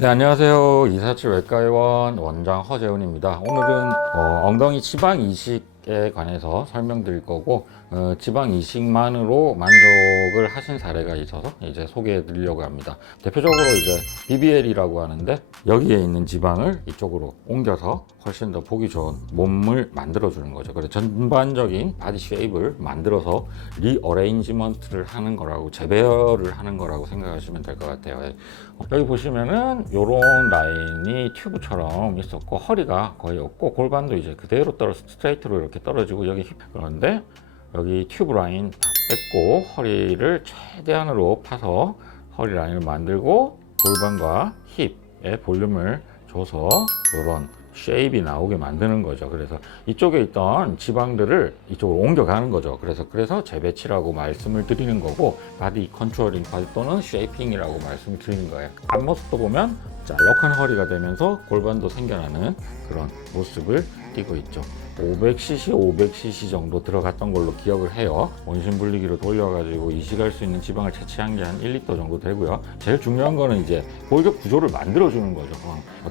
네, 안녕하세요. 247 외과의원 원장 허재훈입니다. 오늘은 엉덩이 지방 이식에 관해서 설명드릴 거고, 지방 이식만으로 만족을 하신 사례가 있어서 이제 소개해 드리려고 합니다. 대표적으로 이제 BBL이라고 하는데, 여기에 있는 지방을 이쪽으로 옮겨서 훨씬 더 보기 좋은 몸을 만들어 주는 거죠. 그래서 전반적인 바디 쉐입을 만들어서 리어레인지먼트를 하는 거라고, 재배열을 하는 거라고 생각하시면 될 것 같아요. 여기 보시면은 요런 라인이 튜브처럼 있었고, 허리가 거의 없고, 골반도 이제 그대로 스트레이트로 이렇게 떨어지고, 여기 힙, 그런데 여기 튜브 라인 다 뺐고 허리를 최대한으로 파서 허리 라인을 만들고, 골반과 힙에 볼륨을 줘서 이런 쉐입이 나오게 만드는 거죠. 그래서 이쪽에 있던 지방들을 이쪽으로 옮겨가는 거죠. 그래서 재배치라고 말씀을 드리는 거고, 바디 컨트롤링 바디 또는 쉐이핑이라고 말씀을 드리는 거예요. 앞모습도 보면 짤록한 허리가 되면서 골반도 생겨나는 그런 모습을 띄고 있죠. 500cc, 500cc 정도 들어갔던 걸로 기억을 해요. 원심 분리기로 돌려가지고 이식할 수 있는 지방을 채취한 게 한 1리터 정도 되고요. 제일 중요한 거는 이제 골격 구조를 만들어주는 거죠.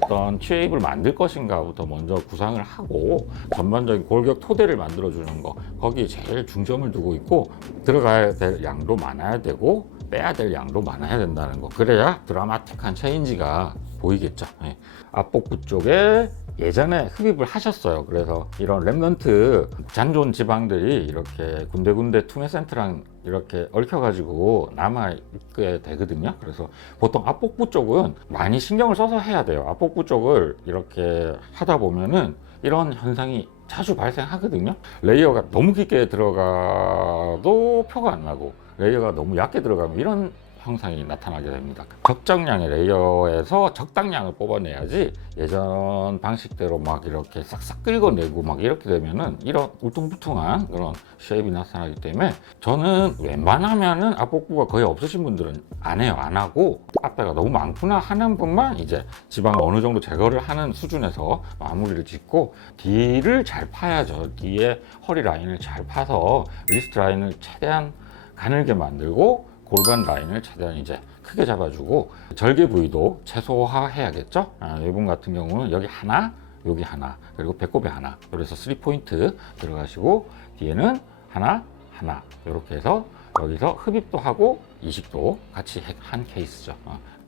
어떤 쉐입을 만들 것인가부터 먼저 구상을 하고, 전반적인 골격 토대를 만들어주는 거, 거기에 제일 중점을 두고 있고, 들어가야 될 양도 많아야 되고, 빼야 될 양도 많아야 된다는 거. 그래야 드라마틱한 체인지가 보이겠죠. 네. 앞복부 쪽에 예전에 흡입을 하셨어요. 그래서 이런 렘넌트 잔존 지방들이 이렇게 군데군데 투메센트랑 이렇게 얽혀가지고 남아있게 되거든요. 그래서 보통 앞복부 쪽은 많이 신경을 써서 해야 돼요. 앞복부 쪽을 이렇게 하다 보면은 이런 현상이 자주 발생하거든요. 레이어가 너무 깊게 들어가도 표가 안 나고, 레이어가 너무 얇게 들어가면 이런 형상이 나타나게 됩니다. 적정량의 레이어에서 적당량을 뽑아내야지, 예전 방식대로 막 이렇게 싹싹 긁어내고 막 이렇게 되면은 이런 울퉁불퉁한 그런 쉐입이 나타나기 때문에, 저는 웬만하면은 앞복부가 거의 없으신 분들은 안 해요. 안 하고, 앞배가 너무 많구나 하는 분만 이제 지방을 어느 정도 제거를 하는 수준에서 마무리를 짓고, 뒤를 잘 파야죠. 뒤에 허리 라인을 잘 파서 리스트 라인을 최대한 가늘게 만들고, 골반 라인을 최대한 이제 크게 잡아주고, 절개 부위도 최소화해야겠죠. 이분 같은 경우는 여기 하나, 여기 하나, 그리고 배꼽에 하나, 그래서 3포인트 들어가시고, 뒤에는 하나, 하나, 이렇게 해서 여기서 흡입도 하고 이식도 같이 한 케이스죠.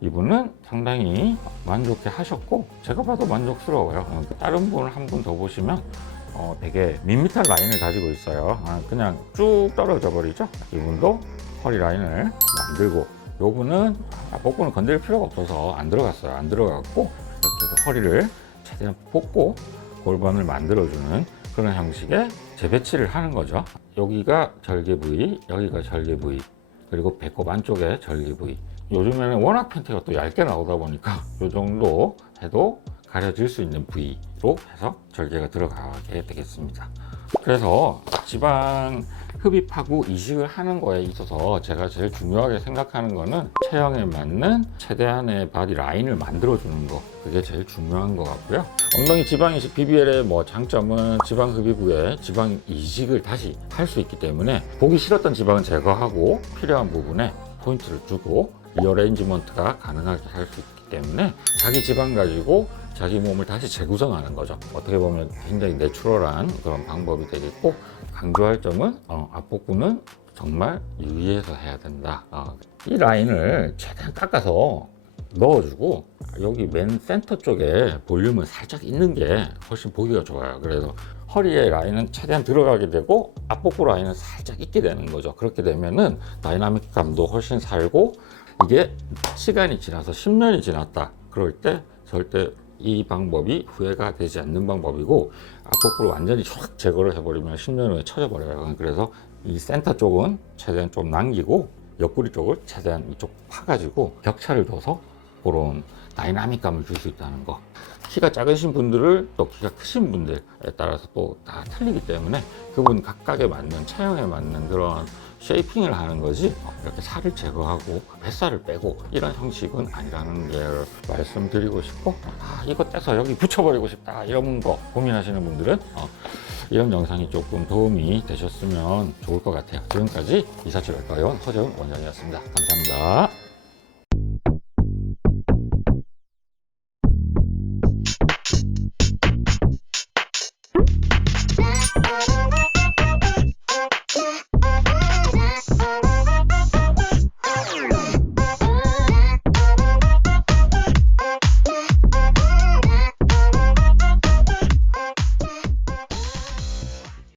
이분은 상당히 만족해 하셨고, 제가 봐도 만족스러워요. 다른 분을 한 분 더 보시면 되게 밋밋한 라인을 가지고 있어요. 그냥 쭉 떨어져 버리죠. 이분도 허리 라인을 만들고, 요분은 복부는 건드릴 필요가 없어서 안 들어갔어요. 안 들어갔고, 이렇게 해서 허리를 최대한 뽑고 골반을 만들어주는 그런 형식의 재배치를 하는 거죠. 여기가 절개 부위, 여기가 절개 부위, 그리고 배꼽 안쪽에 절개 부위. 요즘에는 워낙 팬티가 또 얇게 나오다 보니까 요 정도 해도 가려질 수 있는 부위로 해서 절개가 들어가게 되겠습니다. 그래서 지방 흡입하고 이식을 하는 거에 있어서 제가 제일 중요하게 생각하는 거는 체형에 맞는 최대한의 바디 라인을 만들어주는 거, 그게 제일 중요한 것 같고요. 엉덩이 지방 이식 BBL의 장점은 지방 흡입 후에 지방 이식을 다시 할 수 있기 때문에, 보기 싫었던 지방은 제거하고 필요한 부분에 포인트를 주고 리어레인지먼트가 가능하게 할 수 있기 때문에, 자기 지방 가지고 자기 몸을 다시 재구성하는 거죠. 어떻게 보면 굉장히 내추럴한 그런 방법이 되겠고, 강조할 점은 앞복부는 정말 유의해서 해야 된다. 이 라인을 최대한 깎아서 넣어주고, 여기 맨 센터 쪽에 볼륨은 살짝 있는 게 훨씬 보기가 좋아요. 그래서 허리의 라인은 최대한 들어가게 되고, 앞복부 라인은 살짝 있게 되는 거죠. 그렇게 되면은 다이나믹감도 훨씬 살고, 이게 시간이 지나서 10년이 지났다 그럴 때 절대 이 방법이 후회가 되지 않는 방법이고, 앞복부를 완전히 쫙 제거를 해버리면 10년 후에 쳐져버려요. 그래서 이 센터 쪽은 최대한 좀 남기고, 옆구리 쪽을 최대한 이쪽 파가지고 격차를 둬서 그런 다이나믹감을 줄 수 있다는 거. 키가 작으신 분들을 또 키가 크신 분들에 따라서 또 다 틀리기 때문에, 그분 각각에 맞는, 체형에 맞는 그런 쉐이핑을 하는 거지, 이렇게 살을 제거하고 뱃살을 빼고 이런 형식은 아니라는 게 말씀드리고 싶고, 이거 떼서 여기 붙여버리고 싶다 이런 거 고민하시는 분들은 이런 영상이 조금 도움이 되셨으면 좋을 것 같아요. 지금까지 247 외과의원 허재훈 원장이었습니다. 감사합니다.